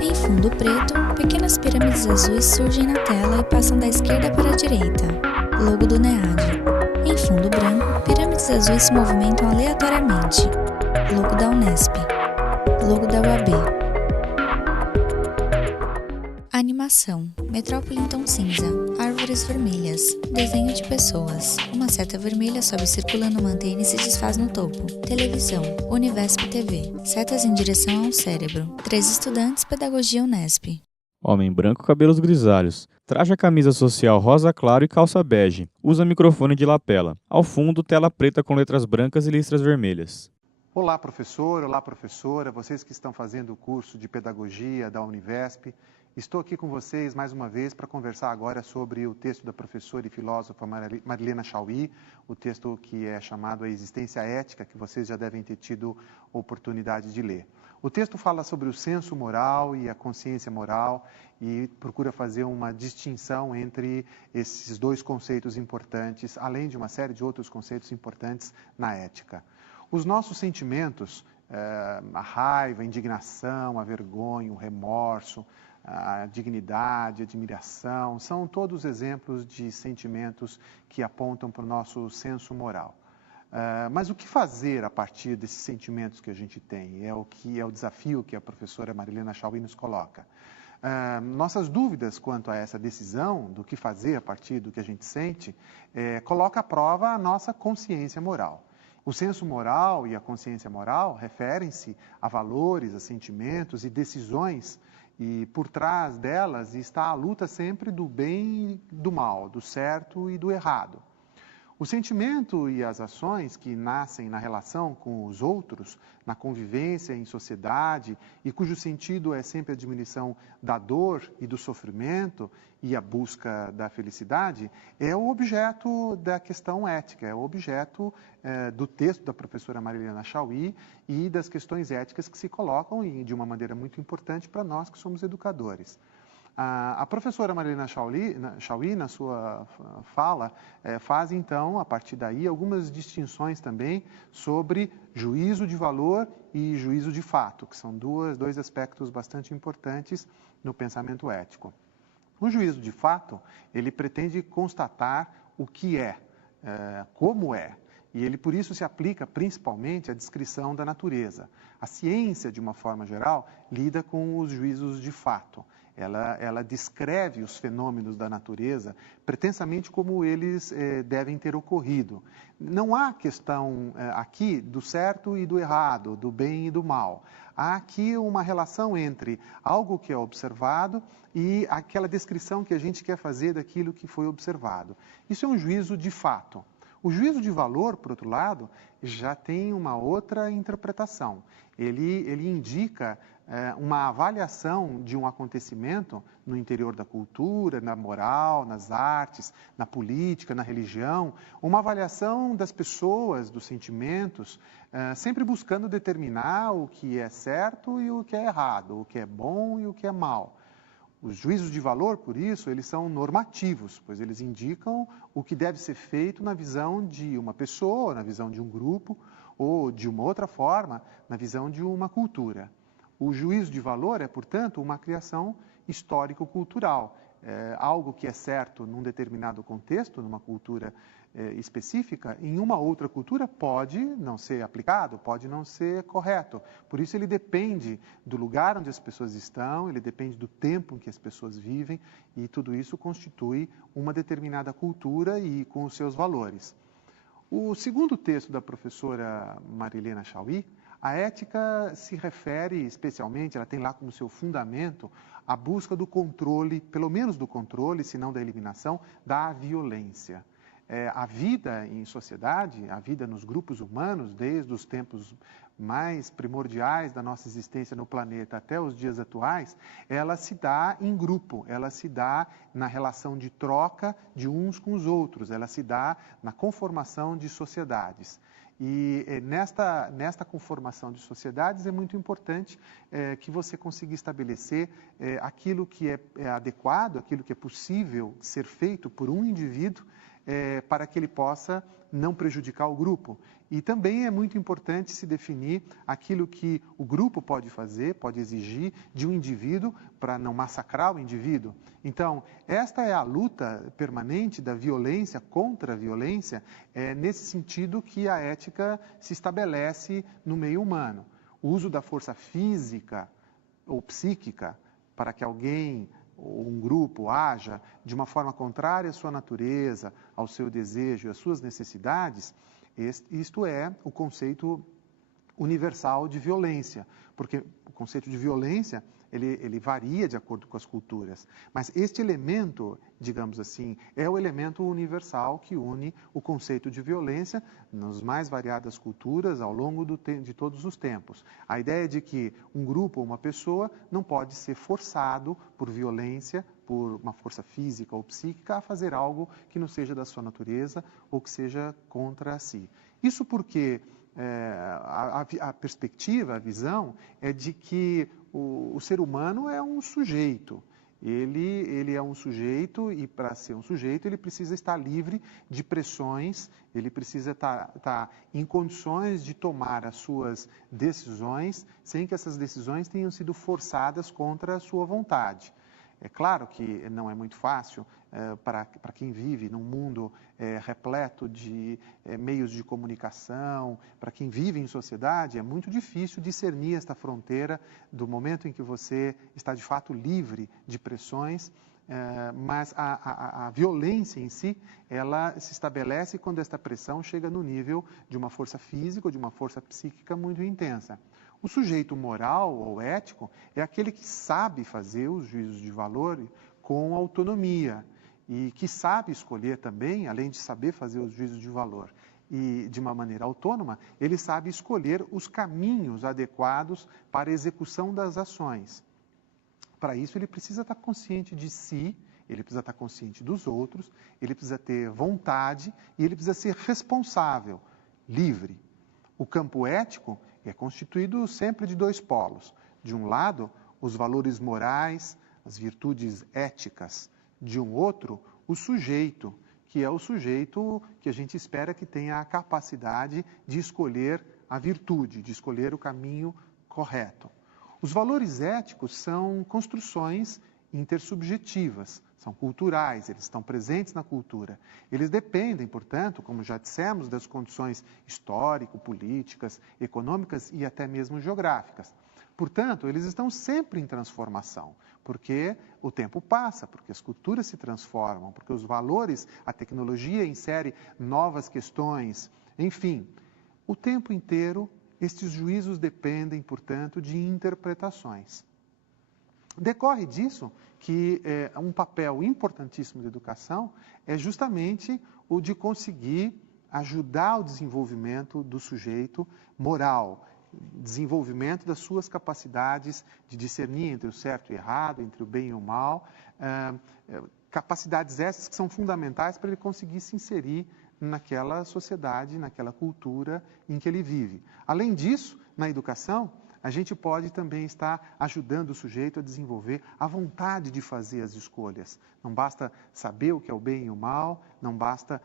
Em fundo preto, pequenas pirâmides azuis surgem na tela e passam da esquerda para a direita. Logo do NEAD. Em fundo branco, pirâmides azuis se movimentam aleatoriamente. Logo da Unesp. Logo da UAB. Animação. Metrópole em tom cinza. Árvores vermelhas. Desenho de pessoas. Uma seta vermelha sobe circulando uma antena e se desfaz no topo. Televisão. Univesp TV. Setas em direção ao cérebro. 3 estudantes, Pedagogia Unesp. Homem branco, cabelos grisalhos. Traja camisa social rosa claro e calça bege. Usa microfone de lapela. Ao fundo, tela preta com letras brancas e listras vermelhas. Olá, professor, olá, professora, vocês que estão fazendo o curso de Pedagogia da Univesp. Estou aqui com vocês mais uma vez para conversar agora sobre o texto da professora e filósofa Marilena Chaui, o texto que é chamado A Existência Ética, que vocês já devem ter tido oportunidade de ler. O texto fala sobre o senso moral e a consciência moral e procura fazer uma distinção entre esses dois conceitos importantes, além de uma série de outros conceitos importantes na ética. Os nossos sentimentos, a raiva, a indignação, a vergonha, o remorso, a dignidade, a admiração, são todos exemplos de sentimentos que apontam para o nosso senso moral. Mas o que fazer a partir desses sentimentos que a gente tem? É o desafio que a professora Marilena Chaui nos coloca. Nossas dúvidas quanto a essa decisão do que fazer a partir do que a gente sente, coloca à prova a nossa consciência moral. O senso moral e a consciência moral referem-se a valores, a sentimentos e decisões, e por trás delas está a luta sempre do bem e do mal, do certo e do errado. O sentimento e as ações que nascem na relação com os outros, na convivência em sociedade e cujo sentido é sempre a diminuição da dor e do sofrimento e a busca da felicidade, é o objeto da questão ética, é o objeto do texto da professora Marilena Chaui e das questões éticas que se colocam de uma maneira muito importante para nós que somos educadores. A professora Marilena Chaui, na sua fala, faz então, a partir daí, algumas distinções também sobre juízo de valor e juízo de fato, que são dois aspectos bastante importantes no pensamento ético. O juízo de fato, ele pretende constatar o que é, como é, e ele, por isso, se aplica principalmente à descrição da natureza. A ciência, de uma forma geral, lida com os juízos de fato. Ela descreve os fenômenos da natureza pretensamente como eles devem ter ocorrido. Não há questão aqui do certo e do errado, do bem e do mal. Há aqui uma relação entre algo que é observado e aquela descrição que a gente quer fazer daquilo que foi observado. Isso é um juízo de fato. O juízo de valor, por outro lado, já tem uma outra interpretação. Ele indica uma avaliação de um acontecimento no interior da cultura, na moral, nas artes, na política, na religião, uma avaliação das pessoas, dos sentimentos, sempre buscando determinar o que é certo e o que é errado, o que é bom e o que é mal. Os juízos de valor, por isso, eles são normativos, pois eles indicam o que deve ser feito na visão de uma pessoa, na visão de um grupo, ou de uma outra forma, na visão de uma cultura. O juízo de valor é, portanto, uma criação histórico-cultural. Algo que é certo num determinado contexto, numa cultura específica, em uma outra cultura pode não ser aplicado, pode não ser correto. Por isso ele depende do lugar onde as pessoas estão, ele depende do tempo em que as pessoas vivem e tudo isso constitui uma determinada cultura e com os seus valores. O segundo texto da professora Marilena Chaui, a ética se refere especialmente, ela tem lá como seu fundamento a busca do controle, pelo menos do controle, se não da eliminação, da violência. A vida em sociedade, a vida nos grupos humanos, desde os tempos mais primordiais da nossa existência no planeta até os dias atuais, ela se dá em grupo, ela se dá na relação de troca de uns com os outros, ela se dá na conformação de sociedades. E nesta conformação de sociedades é muito importante que você consiga estabelecer aquilo que é adequado, aquilo que é possível ser feito por um indivíduo para que ele possa não prejudicar o grupo. E também é muito importante se definir aquilo que o grupo pode fazer, pode exigir de um indivíduo para não massacrar o indivíduo. Então, esta é a luta permanente da violência contra a violência, nesse sentido que a ética se estabelece no meio humano. O uso da força física ou psíquica para que alguém ou um grupo haja de uma forma contrária à sua natureza, ao seu desejo e às suas necessidades, isto é o conceito universal de violência, porque o conceito de violência ele varia de acordo com as culturas, mas este elemento, digamos assim, é o elemento universal que une o conceito de violência nas mais variadas culturas ao longo de todos os tempos. A ideia de que um grupo ou uma pessoa não pode ser forçado por violência, por uma força física ou psíquica, a fazer algo que não seja da sua natureza ou que seja contra si. Isso porque a perspectiva, a visão, é de que o ser humano é um sujeito. Ele é um sujeito e, para ser um sujeito, ele precisa estar livre de pressões, ele precisa estar em condições de tomar as suas decisões sem que essas decisões tenham sido forçadas contra a sua vontade. É claro que não é muito fácil para quem vive num mundo repleto de meios de comunicação, para quem vive em sociedade, é muito difícil discernir esta fronteira do momento em que você está de fato livre de pressões, mas a violência em si, ela se estabelece quando esta pressão chega no nível de uma força física ou de uma força psíquica muito intensa. O sujeito moral ou ético é aquele que sabe fazer os juízos de valor com autonomia e que sabe escolher também, além de saber fazer os juízos de valor e de uma maneira autônoma, ele sabe escolher os caminhos adequados para a execução das ações. Para isso, ele precisa estar consciente de si, ele precisa estar consciente dos outros, ele precisa ter vontade e ele precisa ser responsável, livre. O campo ético é constituído sempre de dois polos. De um lado, os valores morais, as virtudes éticas. De um outro, o sujeito, que é o sujeito que a gente espera que tenha a capacidade de escolher a virtude, de escolher o caminho correto. Os valores éticos são construções intersubjetivas, são culturais, eles estão presentes na cultura. Eles dependem, portanto, como já dissemos, das condições histórico-políticas, econômicas e até mesmo geográficas. Portanto, eles estão sempre em transformação, porque o tempo passa, porque as culturas se transformam, porque os valores, a tecnologia insere novas questões, enfim, o tempo inteiro estes juízos dependem, portanto, de interpretações. Decorre disso que um papel importantíssimo da educação é justamente o de conseguir ajudar o desenvolvimento do sujeito moral, desenvolvimento das suas capacidades de discernir entre o certo e o errado, entre o bem e o mal, capacidades essas que são fundamentais para ele conseguir se inserir naquela sociedade, naquela cultura em que ele vive. Além disso, na educação, a gente pode também estar ajudando o sujeito a desenvolver a vontade de fazer as escolhas. Não basta saber o que é o bem e o mal, não basta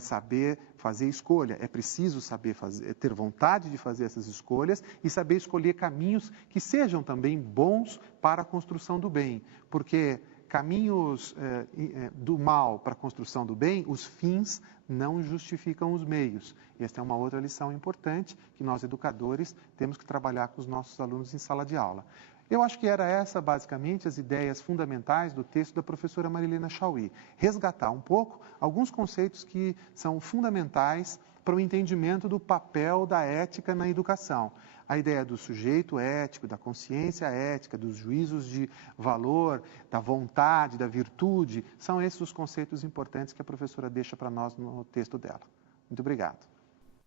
saber fazer escolha. É preciso saber ter vontade de fazer essas escolhas e saber escolher caminhos que sejam também bons para a construção do bem. Porque caminhos do mal para a construção do bem, os fins não justificam os meios. Esta é uma outra lição importante que nós, educadores, temos que trabalhar com os nossos alunos em sala de aula. Eu acho que era essa, basicamente, as ideias fundamentais do texto da professora Marilena Chauí. Resgatar um pouco alguns conceitos que são fundamentais para o entendimento do papel da ética na educação. A ideia do sujeito ético, da consciência ética, dos juízos de valor, da vontade, da virtude, são esses os conceitos importantes que a professora deixa para nós no texto dela. Muito obrigado.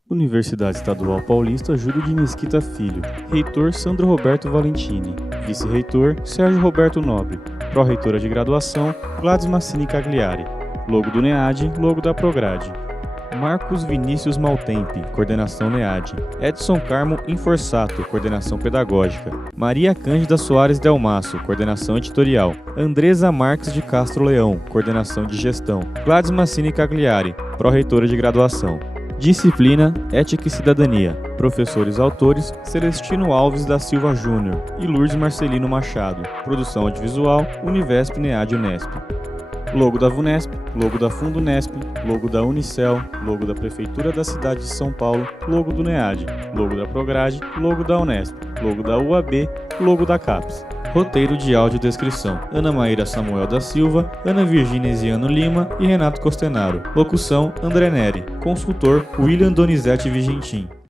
Universidade Estadual Paulista Júlio de Mesquita Filho. Reitor Sandro Roberto Valentini. Vice-reitor Sérgio Roberto Nobre. Pró-reitora de graduação Gladys Massini Cagliari. Logo do NEAD, logo da Prograde. Marcos Vinícius Maltempe, coordenação NEAD. Edson Carmo Inforsato, coordenação pedagógica. Maria Cândida Soares Delmasso, coordenação editorial. Andresa Marques de Castro Leão, coordenação de gestão. Gladys Massini Cagliari, pró-reitora de graduação. Disciplina Ética e Cidadania. Professores autores Celestino Alves da Silva Júnior e Lourdes Marcelino Machado. Produção audiovisual Univesp NEAD Unesp. Logo da VUNESP, logo da Fundunesp, logo da Unicel, logo da Prefeitura da cidade de São Paulo, logo do NEAD, logo da Prograde, logo da Unesp, logo da UAB, logo da CAPES. Roteiro de audiodescrição: Ana Maíra Samuel da Silva, Ana Virgínia Eziano Lima e Renato Costenaro. Locução: André Neri. Consultor: William Donizete Vigentin.